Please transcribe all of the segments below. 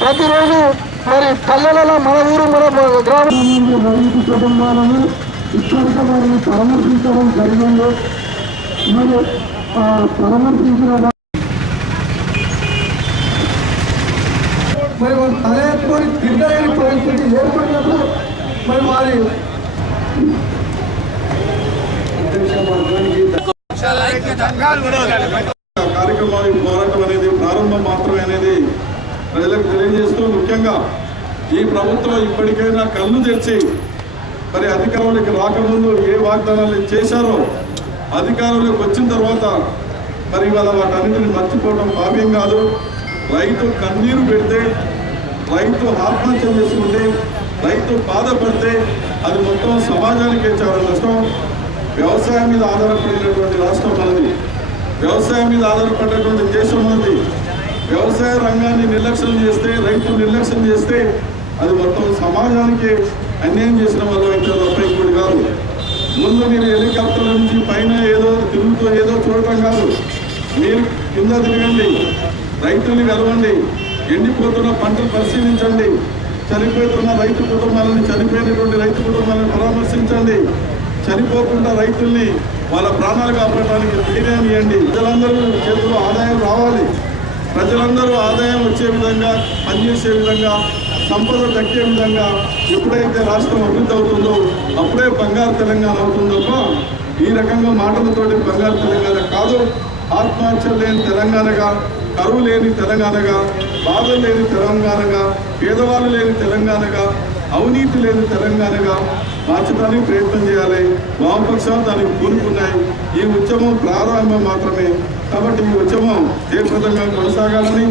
ప్రతిరోజు మరి పల్లెలలో మన ఊరు మన గ్రామం రైతు కుటుంబాలను ఇప్పటికే వారిని పరామర్శించడం జరిగింది. మరి పరామర్శించిన మరి వారు తలెత్తుకొని తిరగలేని పరిస్థితి ఏర్పడినప్పుడు మరి వారి కార్యక్రమాలు పోరాటం అనేది ప్రారంభం మాత్రమే అనేది ప్రజలకు తెలియజేస్తూ, ముఖ్యంగా ఈ ప్రభుత్వం ఇప్పటికైనా కళ్ళు తెరిచి మరి అధికారంలోకి రాకముందు ఏ వాగ్దానాలు చేశారో అధికారంలోకి వచ్చిన తర్వాత మరి ఇవాళ వాటన్నిటిని మర్చిపోవడం భావ్యం కాదు. రైతు కన్నీరు పెడితే, రైతు ఆత్మహత్య చేసుకుంటే, రైతు బాధపడితే అది మొత్తం సమాజానికే చాలా నష్టం. వ్యవసాయం మీద ఆధారపడినటువంటి రాష్ట్రం మనది, వ్యవసాయం మీద ఆధారపడినటువంటి దేశం మనది. వ్యవసాయ రంగాన్ని నిర్లక్ష్యం చేస్తే, రైతు నిర్లక్ష్యం చేస్తే అది మొత్తం సమాజానికి అన్యాయం చేసిన వాళ్ళు అయితే తప్ప ఇంకోటి కాదు. ముందు మీరు హెలికాప్టర్ల నుంచి పైన ఏదో తిరుగుతూ ఏదో చూడటం కాదు, మీరు కింద తిరగండి, రైతుల్ని కలవండి, ఎండిపోతున్న పంటలు పరిశీలించండి, చనిపోతున్న రైతు కుటుంబాలను, చనిపోయినటువంటి రైతు కుటుంబాలను పరామర్శించండి, చనిపోకుండా రైతుల్ని వాళ్ళ ప్రాణాలు కాపాడడానికి ధైర్యం ఇవ్వండి. ప్రజలందరూ చేతుల్లో ఆదాయం రావాలి, ప్రజలందరూ ఆదాయం వచ్చే విధంగా, పనిచేసే విధంగా, సంపద దక్కే విధంగా ఎప్పుడైతే రాష్ట్రం అభివృద్ధి అవుతుందో అప్పుడే బంగారు తెలంగాణ అవుతుందో. ఈ రకంగా మాటలతోటి బంగారు తెలంగాణ కాదు, ఆత్మహత్య లేని తెలంగాణగా, కరువు లేని తెలంగాణగా, బాధలు లేని తెలంగాణగా, పేదవాళ్ళు లేని తెలంగాణగా, అవినీతి లేని తెలంగాణగా మార్చడానికి ప్రయత్నం చేయాలి. వామపక్షాలు దానికి కోరుకున్నాయి. ఈ ఉద్యమం ప్రారంభం మాత్రమే. కాబట్టి ఈ ఉద్యమం తీవ్రంగా కొనసాగాలని,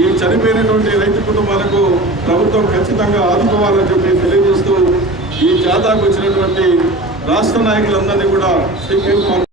ఈ చనిపోయినటువంటి రైతు కుటుంబాలకు ప్రభుత్వం ఖచ్చితంగా ఆదుకోవాలని చెప్పి తెలియజేస్తూ, ఈ జాతాకు వచ్చినటువంటి రాష్ట్ర నాయకులందరినీ కూడా